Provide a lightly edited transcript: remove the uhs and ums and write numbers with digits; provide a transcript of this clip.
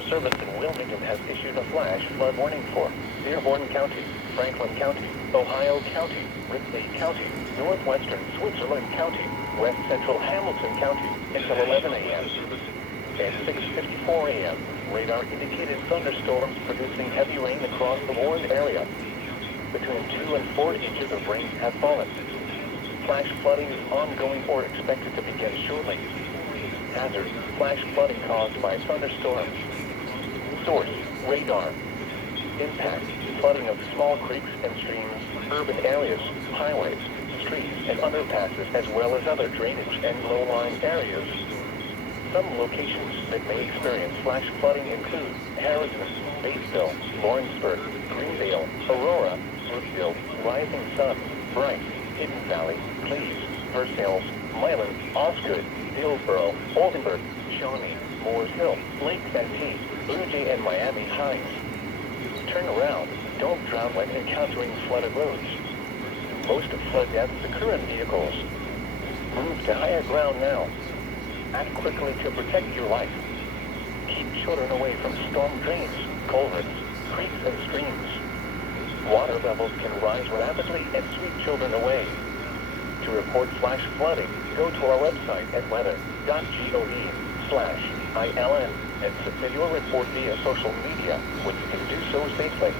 Weather Service in Wilmington has issued a flash flood warning for Dearborn County, Franklin County, Ohio County, Ripley County, northwestern Switzerland County, west central Hamilton County until 11 a.m. At 6:54 a.m., radar indicated thunderstorms producing heavy rain across the warned area. Between 2 and 4 inches of rain have fallen. Flash flooding is ongoing or expected to begin shortly. Hazard: flash flooding caused by thunderstorms. Source: radar. Impact: flooding of small creeks and streams, urban areas, highways, streets, and underpasses, as well as other drainage and low-lying areas. Some locations that may experience flash flooding include Harrison, Batesville, Lawrenceburg, Greendale, Aurora, Brookville, Rising Sun, Bryce, Hidden Valley, Cleves, Versailles, Milan, Osgood, Dillsboro, Oldenburg, Shawnee, Moores Hill, Lake Santee, Blue Jay, and Miami Heights. Turn around. Don't drown when encountering flooded roads. Most of flood deaths occur in vehicles. Move to higher ground now. Act quickly to protect your life. Keep children away from storm drains, culverts, creeks, and streams. Water levels can rise rapidly and sweep children away. To report flash flooding, go to our website at weather.gov/ILN and submit your report via social media, where you can do so safely.